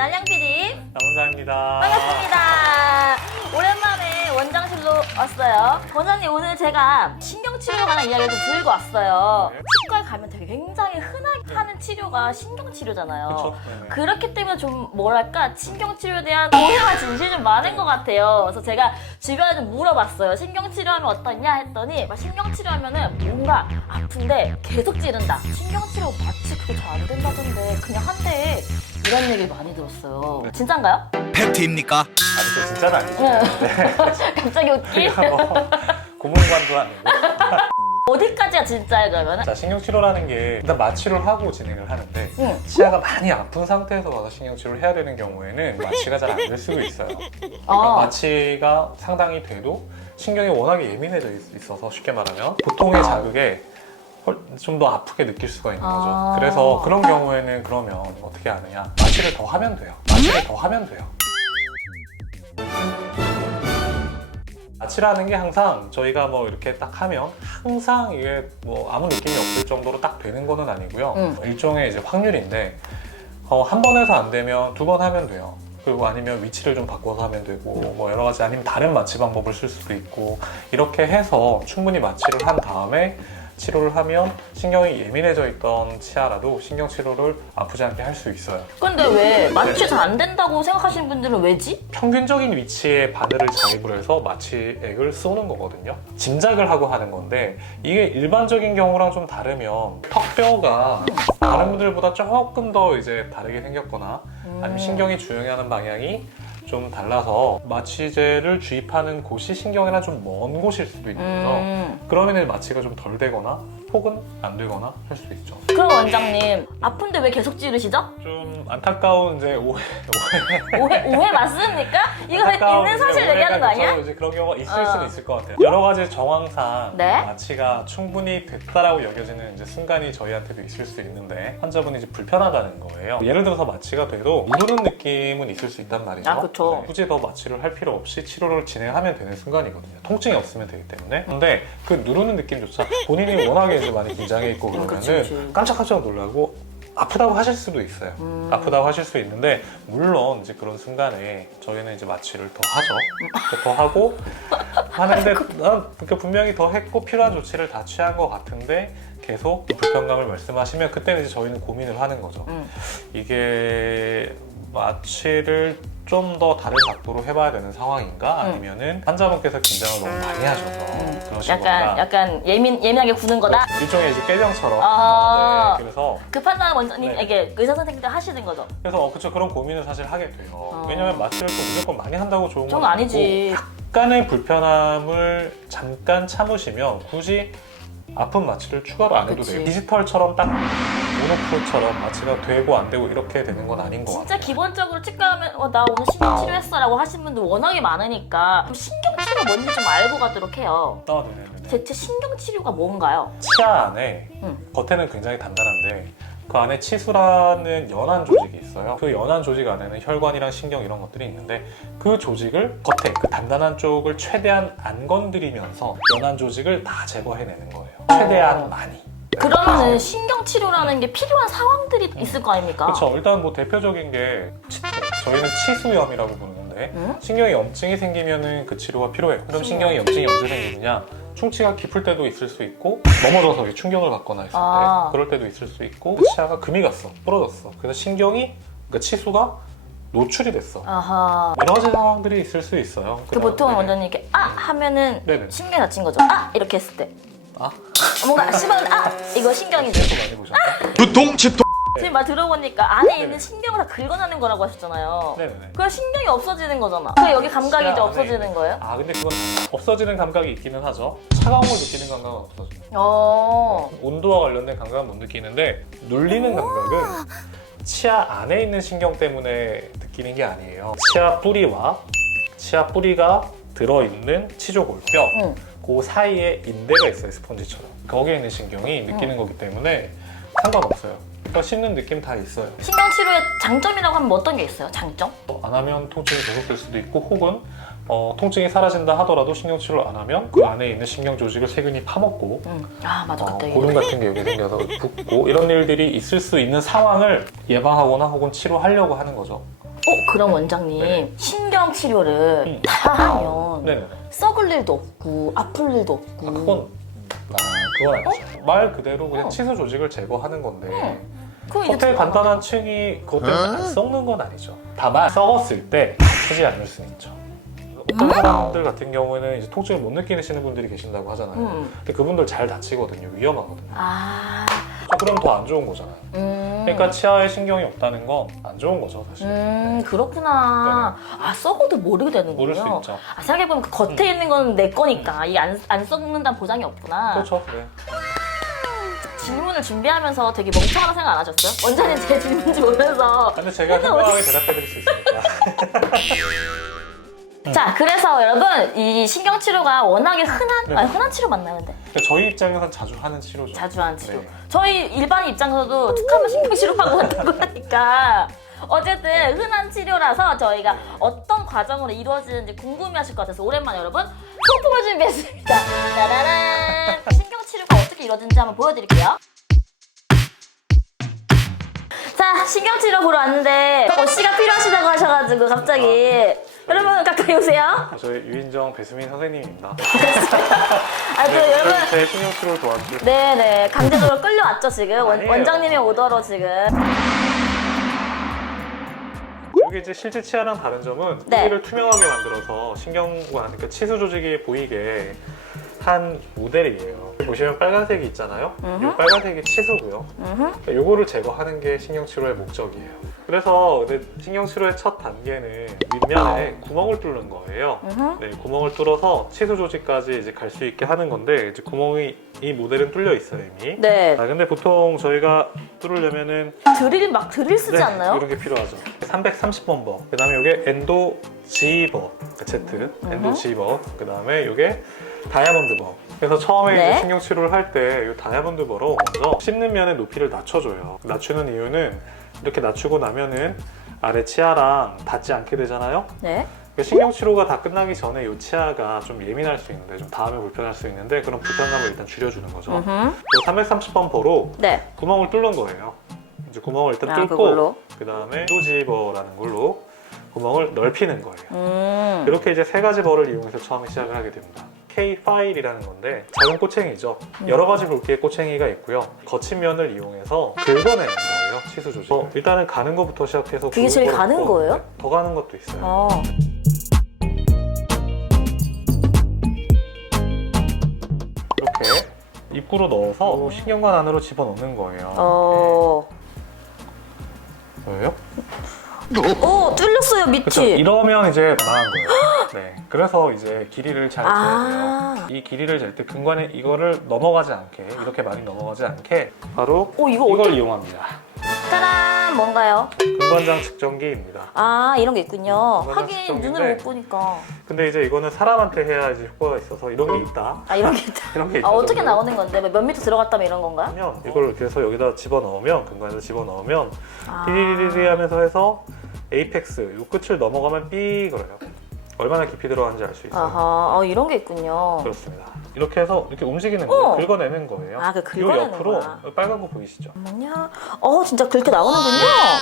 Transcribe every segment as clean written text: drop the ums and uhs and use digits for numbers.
안녕 PD 남원장입니다. 반갑습니다. 오랜만에 원장실로 왔어요. 원장님 오늘 제가 신경치료에 관한 이야기를 좀 들고 왔어요. 네. 치과에 가면 되게 굉장히 흔하게 하는 치료가 신경치료잖아요. 그쵸? 그렇기 때문에 좀 뭐랄까 신경치료에 대한 오해와 진실이 좀 많은 것 같아요. 그래서 제가 주변에 좀 물어봤어요. 신경치료하면 어떠냐 했더니 신경치료하면은 뭔가 아픈데 계속 찌른다. 신경치료 마취 그거 잘 안 된다던데 그냥 한대 이런 얘기 많이 들었어요. 네. 진짠가요? 팩트입니까? 아니, 저 진짜는 아니죠. 네. 갑자기 웃기? 뭐, 고문관도 아니고. 어디까지가 진짜예요 그러면은? 자, 신경치료라는 게 일단 마취를 하고 진행을 하는데 응. 치아가 많이 아픈 상태에서 와서 신경치료를 해야 되는 경우에는 마취가 잘 안 될 수도 있어요. 그러니까 아. 마취가 상당히 돼도 신경이 워낙에 예민해져 있어서 쉽게 말하면 보통의 자극에 좀 더 아프게 느낄 수가 있는 거죠. 아. 그래서 그런 경우에는 그러면 어떻게 하느냐? 마취를 더 하면 돼요. 마취를 더 하면 돼요. 마취라는 게 항상 저희가 뭐 이렇게 딱 하면 항상 이게 뭐 아무 느낌이 없을 정도로 딱 되는 거는 아니고요. 일종의 이제 확률인데 한 번 해서 안 되면 두 번 하면 돼요. 그리고 아니면 위치를 좀 바꿔서 하면 되고 뭐 여러 가지 아니면 다른 마취 방법을 쓸 수도 있고 이렇게 해서 충분히 마취를 한 다음에 치료를 하면 신경이 예민해져 있던 치아라도 신경치료를 아프지 않게 할 수 있어요. 근데 왜 마취 잘 안 된다고 생각하시는 분들은 왜지? 평균적인 위치에 바늘을 자입을 해서 마취액을 쏘는 거거든요. 짐작을 하고 하는 건데 이게 일반적인 경우랑 좀 다르면 턱뼈가 다른 분들보다 조금 더 이제 다르게 생겼거나 아니면 신경이 주행하는 방향이 좀 달라서 마취제를 주입하는 곳이 신경이랑 좀 먼 곳일 수도 있는 거죠. 그러면 마취가 좀 덜 되거나 혹은 안 되거나 할 수도 있죠. 그럼 원장님 아픈데 왜 계속 찌르시죠? 좀 안타까운 이제 오해 오해 맞습니까? 이거 안타까운 있는 사실 이제 얘기하는 거 오해가 아니야? 있죠. 이제 그런 경우가 있을 수는 있을 것 같아요. 여러 가지 정황상 네? 마취가 충분히 됐다라고 여겨지는 이제 순간이 저희한테도 있을 수 있는데 환자분이 이제 불편하다는 거예요. 예를 들어서 마취가 돼도 누르는 느낌은 있을 수 있단 말이죠. 아, 그쵸. 네, 굳이 더 마취를 할 필요 없이 치료를 진행하면 되는 순간이거든요. 통증이 없으면 되기 때문에. 근데 그 누르는 느낌조차 본인이 워낙에 이제 많이 긴장해 있고 그러면은 그치. 깜짝깜짝 놀라고 아프다고 하실 수도 있어요. 아프다고 하실 수 있는데 물론 이제 그런 순간에 저희는 이제 마취를 더 하죠. 더 하고 하는데 그러니까 분명히 더 했고 필요한 조치를 다 취한 것 같은데 계속 불편감을 말씀하시면 그때는 이제 저희는 고민을 하는 거죠. 이게 마취를 좀 더 다른 각도로 해봐야 되는 상황인가? 아니면은 환자분께서 긴장을 너무 많이 하셔서 그러신 건가? 약간 예민하게 구는 거다? 일종의 이제 꾀병처럼. 아. 네, 그래서 그 판단은 원장님에게 네. 의사 선생님들 하시는 거죠? 그래서 그쵸 그런 고민을 사실 하게 돼요. 왜냐면 마취를 또 무조건 많이 한다고 좋은 건 저는 아니지. 약간의 불편함을 잠깐 참으시면 굳이 아픈 마취를 추가로 안 해도 그치. 돼요. 디지털처럼 딱 모노크로처럼 마취가 되고 안 되고 이렇게 되는 건 아닌 것 진짜 같아요. 기본적으로 치과 가면 나 오늘 신경치료했어 라고 하시는 분들 워낙에 많으니까 그럼 신경치료가 뭔지 좀 알고 가도록 해요. 네네네. 대체 신경치료가 뭔가요? 치아 안에 겉에는 굉장히 단단한데 그 안에 치수라는 연한 조직이 있어요. 그 연한 조직 안에는 혈관이랑 신경 이런 것들이 있는데 그 조직을 겉에 그 단단한 쪽을 최대한 안 건드리면서 연한 조직을 다 제거해내는 거예요. 최대한 많이. 그러면은 신경치료라는 게 필요한 상황들이 있을 거 아닙니까? 그렇죠. 일단 뭐 대표적인 게 저희는 치수염이라고 부르는데 신경에 염증이 생기면은 그 치료가 필요해요. 그럼 신경에 염증이 언제 생기느냐? 충치가 깊을 때도 있을 수 있고 넘어져서 이렇게 충격을 받거나 했을 때 그럴 때도 있을 수 있고 치아가 금이 갔어, 부러졌어. 그래서 신경이 그러니까 치수가 노출이 됐어. 아하. 여러 가지 상황들이 있을 수 있어요. 그 보통 네네. 원장님 이렇게 하면은 네네. 신경이 다친 거죠? 이렇게 했을 때 아, 뭔가 심하면 이거 신경이지. 또 많이 보셨나? 두통 집통 지금 말 들어보니까 안에 네네. 있는 신경을 다 긁어내는 거라고 하셨잖아요. 네네네. 그럼 신경이 없어지는 거잖아. 그 여기 감각이 이제 치아 없어지는 안에 거예요? 아, 근데 그건 없어지는 감각이 있기는 하죠. 차가운 걸 느끼는 감각은 없어져요. 온도와 관련된 감각은 못 느끼는데 눌리는 감각은 치아 안에 있는 신경 때문에 느끼는 게 아니에요. 치아 뿌리와 치아 뿌리가 들어있는 치조골 뼈 그 사이에 인대가 있어요. 스펀지처럼. 거기에 있는 신경이 느끼는 거기 때문에 상관없어요. 그러니까 씹는 느낌 다 있어요. 신경치료의 장점이라고 하면 어떤 게 있어요? 장점? 안 하면 통증이 계속될 수도 있고 혹은 통증이 사라진다 하더라도 신경치료를 안 하면 그 안에 있는 신경 조직을 세균이 파먹고 맞아. 갑자기. 고름 같은 게 여기 생겨서 붓고 이런 일들이 있을 수 있는 상황을 예방하거나 혹은 치료하려고 하는 거죠. 그럼 원장님 네. 신경 치료를 다 하면 네네. 썩을 일도 없고 아플 일도 없고. 그건 아니죠. 말 그대로 그냥 치수 조직을 제거하는 건데 그럼 이게 겉에 더 간단한 층이 그것 때문에 안 썩는 건 아니죠. 다만 썩었을 때 아프지 않을 수는 있죠. 어떤 사람들 같은 경우에는 이제 통증을 못 느끼시는 분들이 계신다고 하잖아요. 근데 그분들 잘 다치거든요. 위험하거든요. 아. 그럼 더 안 좋은 거잖아요. 그러니까 치아에 신경이 없다는 건 안 좋은 거죠, 사실. 그렇구나. 아, 썩어도 모르게 되는군요. 모를 수 있죠. 아, 생각해보면 그 겉에 있는 건 내 거니까 이게 안 썩는다는 보장이 없구나. 그렇죠. 네. 질문을 준비하면서 되게 멍청하다 생각 안 하셨어요? 원장님 제 질문인지 모르면서. 근데 제가 현명하게 대답해드릴 수 있습니다. 자, 그래서 여러분 이 신경치료가 워낙에 흔한, 네. 흔한 치료 맞나요, 근데? 그러니까 저희 입장에서는 자주 하는 치료죠. 자주 하는 치료. 네. 저희 일반인 입장에서도 툭하면 신경치료하고 간다고 하니까 어쨌든 흔한 치료라서 저희가 어떤 과정으로 이루어지는지 궁금해하실 것 같아서 오랜만에 여러분 소품을 준비했습니다. 짜라란! 신경치료가 어떻게 이루어지는지 한번 보여드릴게요. 자, 신경치료 보러 왔는데 씨가 필요하시다고 하셔가지고 갑자기 여러분 가까이 오세요. 저희 유인정 배수민 선생님입니다. 네, 여러분 제 신경치료를 도와주세요. 네네 강제적으로 끌려왔죠 지금 아니에요. 원장님이 오더러 지금. 이게 이제 실제 치아랑 다른 점은 네. 여기를 투명하게 만들어서 신경관, 그러니까 치수 조직이 보이게 한 모델이에요. 보시면 빨간색이 있잖아요. 이 빨간색이 치수고요. 그러니까 요거를 제거하는 게 신경치료의 목적이에요. 그래서 신경치료의 첫 단계는 윗면에 구멍을 뚫는 거예요. 네, 구멍을 뚫어서 치수 조직까지 이제 갈 수 있게 하는 건데 이제 구멍이 이 모델은 뚫려 있어요 이미. 네. 아, 근데 보통 저희가 뚫으려면은 드릴 쓰지 않나요? 이런 게 필요하죠. 330번 버. 그다음에 이게 엔도 G버, Z, 엔도 G버. 그다음에 이게 다이아몬드 버. 그래서 처음에 네. 이제 신경 치료를 할 때 이 다이아몬드 버로 먼저 씹는 면의 높이를 낮춰줘요. 낮추는 이유는 이렇게 낮추고 나면은 아래 치아랑 닿지 않게 되잖아요. 네. 신경 치료가 다 끝나기 전에 이 치아가 좀 예민할 수 있는데 좀 닿으면 불편할 수 있는데 그런 불편감을 일단 줄여주는 거죠. 이 330번 버로 네. 구멍을 뚫는 거예요. 이제 구멍을 일단 뚫고 그걸로. 그 다음에 도지버라는 걸로 구멍을 넓히는 거예요. 이렇게 이제 세 가지 벌을 이용해서 처음에 시작을 하게 됩니다. K 파일이라는 건데 작은 꼬챙이죠. 여러 가지 굵기의 꼬챙이가 있고요. 거친 면을 이용해서 긁어내는 거예요. 치수 조직. 일단은 가는 것부터 시작해서 그게 제일 굵은 가는 것부터 거예요? 네, 더 가는 것도 있어요. 어. 이렇게 입구로 넣어서 신경관 안으로 집어넣는 거예요. 뭐예요? 오, 뚫렸어요 밑이. 그렇죠. 이러면 이제 망한 거예요. 네. 그래서 이제 길이를 잘 재야 아. 돼요. 이 길이를 잴 때 근관에 이거를 넘어가지 않게 이렇게 많이 넘어가지 않게 바로 이거 이걸 어떻게- 이용합니다. 짜란, 뭔가요? 근관장 측정기입니다. 아, 이런 게 있군요. 이거는 하긴 측정기인데. 눈으로 못 보니까. 근데 이제 이거는 사람한테 해야지 효과가 있어서 이런 게 있다. 아, 이런 게 있다. 이런 게 아, 있다. 어떻게 정도. 나오는 건데? 몇 미터 들어갔다면 이런 건가요? 하면 이걸 이렇게 해서 여기다 집어넣으면 근관에서 집어넣으면 아. 디리리리 하면서 해서 에이펙스 이 끝을 넘어가면 삐 그래요. 얼마나 깊이 들어가는지 알 수 있어요. 아하, 이런 게 있군요. 그렇습니다. 이렇게 해서 이렇게 움직이는 거예요. 긁어내는 거예요. 아, 그 요 긁어내는 옆으로 거야. 빨간 거 보이시죠? 뭐냐? 진짜 그렇게 나오는군요.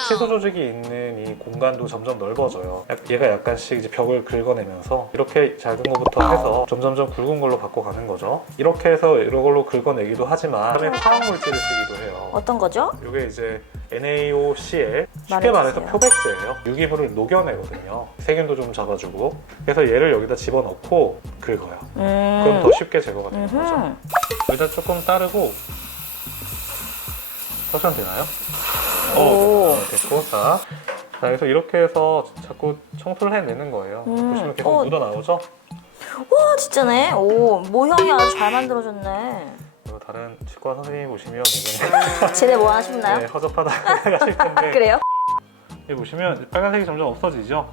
치수 조직이 있는 이 공간도 점점 넓어져요. 얘가 약간씩 이제 벽을 긁어내면서 이렇게 작은 거부터 해서 점점점 굵은 걸로 바꿔가는 거죠. 이렇게 해서 이런 걸로 긁어내기도 하지만 그다음에 화학 물질을 쓰기도 해요. 어떤 거죠? 이게 이제 NaOCl 쉽게 말해주세요. 말해서 표백제예요. 유기물을 녹여내거든요. 세균도 좀 잡아주고 그래서 얘를 여기다 집어넣고 긁어요. 그럼 더 쉽게 제거가 되는 거죠. 여기다 조금 따르고 써주면 되나요? 오. 됐고 자 그래서 이렇게 해서 자꾸 청소를 해내는 거예요. 보시면 계속 묻어 나오죠? 와, 진짜네. 오, 모형이 아주 잘 만들어졌네. 그리고 다른 치과 선생님이 보시면 굉장히 쟤네 뭐 하나 싶나요? 네, 허접하다 생각하실 텐데 그래요? 여기 보시면 빨간색이 점점 없어지죠?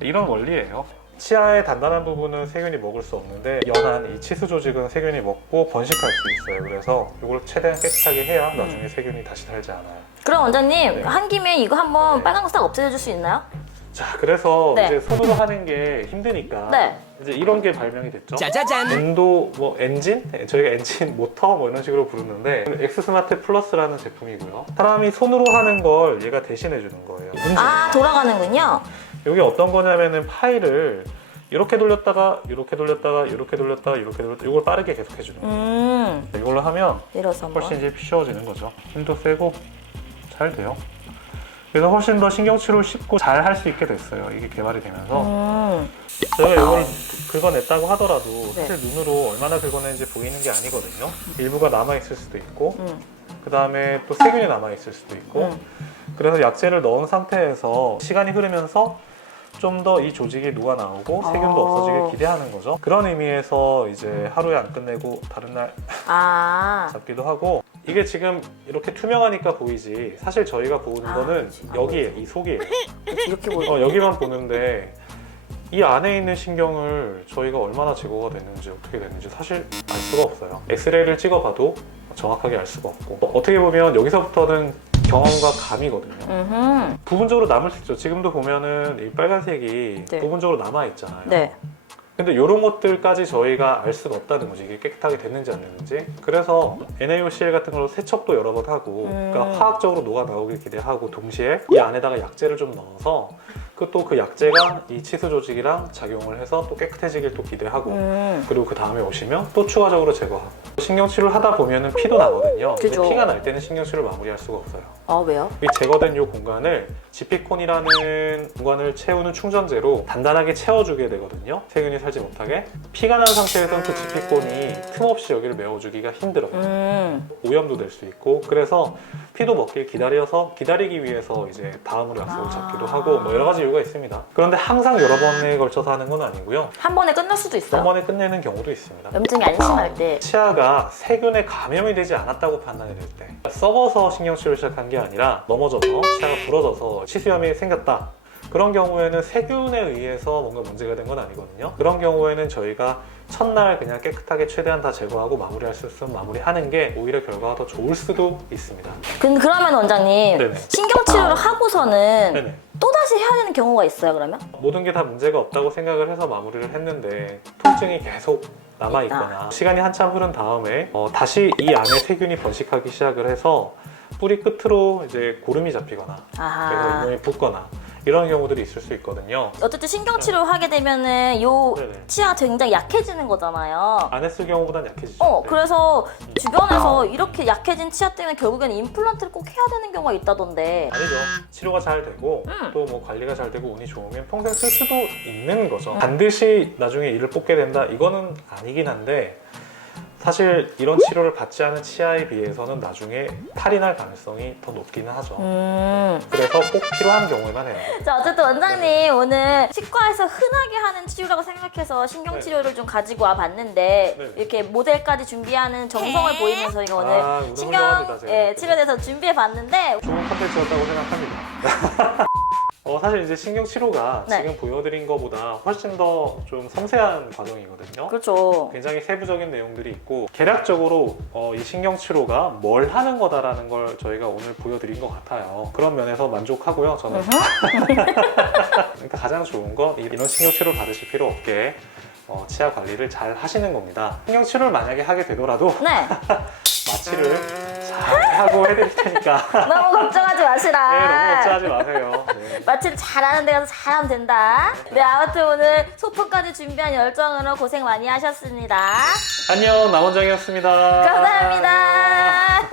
이런 원리예요. 치아의 단단한 부분은 세균이 먹을 수 없는데 연한 이 치수 조직은 세균이 먹고 번식할 수 있어요. 그래서 이걸 최대한 깨끗하게 해야 나중에 세균이 다시 살지 않아요. 그럼 원장님, 네. 한 김에 이거 한번 네. 빨간 거 싹 없애줄 수 있나요? 자, 그래서 네. 이제 손으로 하는 게 힘드니까 네. 이제 이런 게 발명이 됐죠. 짜자잔. 엔도 뭐 엔진? 저희가 엔진 모터 뭐 이런 식으로 부르는데 엑스스마트 플러스라는 제품이고요. 사람이 손으로 하는 걸 얘가 대신해 주는 거예요. 아, 돌아가는군요. 이게 어떤 거냐면은 파일을 이렇게 돌렸다가 이렇게 돌렸다가 이렇게 돌렸다가 이렇게 돌렸다가 이걸 빠르게 계속 해주는 거예요. 이걸로 하면 내려서 한번. 훨씬 이제 쉬워지는 거죠. 힘도 세고 잘 돼요. 그래서 훨씬 더 신경치료를 쉽고 잘 할 수 있게 됐어요. 이게 개발이 되면서 저희가 이걸 긁어냈다고 하더라도 네. 사실 눈으로 얼마나 긁어내는지 보이는 게 아니거든요. 일부가 남아있을 수도 있고 그 다음에 또 세균이 남아있을 수도 있고 그래서 약재를 넣은 상태에서 시간이 흐르면서 좀 더 이 조직이 녹아나오고 세균도 없어지길 기대하는 거죠. 그런 의미에서 이제 하루에 안 끝내고 다른 날 잡기도 하고 이게 지금 이렇게 투명하니까 보이지 사실 저희가 보는 거는 여기에 이 속이에요. 이렇게 보여. 여기만 보는데 이 안에 있는 신경을 저희가 얼마나 제거가 됐는지 어떻게 됐는지 사실 알 수가 없어요. 엑스레이를 찍어봐도 정확하게 알 수가 없고 어떻게 보면 여기서부터는 경험과 감이거든요. 부분적으로 남을 수 있죠. 지금도 보면은 이 빨간색이 네. 부분적으로 남아있잖아요. 네. 근데 이런 것들까지 저희가 알 수가 없다는 거지. 이게 깨끗하게 됐는지 안 됐는지. 그래서 NaOCl 같은 걸로 세척도 여러 번 하고 그러니까 화학적으로 녹아 나오길 기대하고 동시에 이 안에다가 약재를 좀 넣어서 또 그 약재가 이 치수 조직이랑 작용을 해서 또 깨끗해지길 또 기대하고 그리고 그 다음에 오시면 또 추가적으로 제거하고 신경치료를 하다 보면은 피도 나거든요. 근데 그죠. 피가 날 때는 신경치료를 마무리할 수가 없어요. 아, 왜요? 이 제거된 이 공간을 지피콘이라는 공간을 채우는 충전재로 단단하게 채워주게 되거든요. 세균이 살지 못하게. 피가 난 상태에서는 그 지피콘이 틈없이 여기를 메워주기가 힘들어요. 오염도 될 수 있고 그래서 피도 먹길 기다리기 위해서 이제 다음으로 약속을 잡기도 하고 뭐 여러 가지 이유가 있습니다. 그런데 항상 여러 번에 걸쳐서 하는 건 아니고요. 한 번에 끝날 수도 한 있어요. 번에 끝내는 경우도 있습니다. 염증이 안 심할 때. 치아가 세균에 감염이 되지 않았다고 판단이 될 때 썩어서 신경치료를 시작한 게 아니라 넘어져서 치아가 부러져서 치수염이 생겼다. 그런 경우에는 세균에 의해서 뭔가 문제가 된 건 아니거든요. 그런 경우에는 저희가 첫날 그냥 깨끗하게 최대한 다 제거하고 마무리할 수 있으면 마무리하는 게 오히려 결과가 더 좋을 수도 있습니다. 그러면 원장님, 네네. 신경치료를 하고서는 네네. 또다시 해야 되는 경우가 있어요, 그러면? 모든 게 다 문제가 없다고 생각을 해서 마무리를 했는데 통증이 계속 남아있거나 시간이 한참 흐른 다음에 다시 이 안에 세균이 번식하기 시작을 해서 뿌리 끝으로 이제 고름이 잡히거나 그래서 아하. 잇몸이 붓거나 이런 경우들이 있을 수 있거든요. 어쨌든 신경치료 하게 되면은 요 네네. 치아 굉장히 약해지는 거잖아요. 안 했을 경우보단 약해지죠. 네. 그래서 주변에서 이렇게 약해진 치아 때문에 결국에는 임플란트를 꼭 해야 되는 경우가 있다던데. 아니죠. 치료가 잘 되고 또 뭐 관리가 잘 되고 운이 좋으면 평생 쓸 수도 있는 거죠. 반드시 나중에 이를 뽑게 된다 이거는 아니긴 한데 사실 이런 치료를 받지 않은 치아에 비해서는 나중에 탈이 날 가능성이 더 높기는 하죠. 그래서 꼭 필요한 경우에만 해요. 자, 어쨌든 원장님 오늘 치과에서 흔하게 하는 치료라고 생각해서 신경치료를 좀 가지고 와 봤는데 네. 이렇게 모델까지 준비하는 정성을 보이면서 저희가 오늘 운동합니다, 신경 제가. 치료에 대해서 준비해 봤는데 좋은 컨텐츠였다고 생각합니다. 사실 이제 신경치료가 네. 지금 보여드린 것보다 훨씬 더 좀 섬세한 과정이거든요. 그렇죠. 굉장히 세부적인 내용들이 있고 개략적으로 이 신경치료가 뭘 하는 거다라는 걸 저희가 오늘 보여드린 것 같아요. 그런 면에서 만족하고요, 저는. 그러니까 가장 좋은 건 이런 신경치료를 받으실 필요 없게 치아 관리를 잘 하시는 겁니다. 신경치료를 만약에 하게 되더라도 네. 마취를 잘 하고 해드릴 테니까 너무 걱정하지 마시라. 네, 너무 걱정하지 마세요. 네. 마취를 잘하는 데 가서 잘하면 된다. 네, 아무튼 오늘 소품까지 준비한 열정으로 고생 많이 하셨습니다. 안녕, 남원장이었습니다. 감사합니다.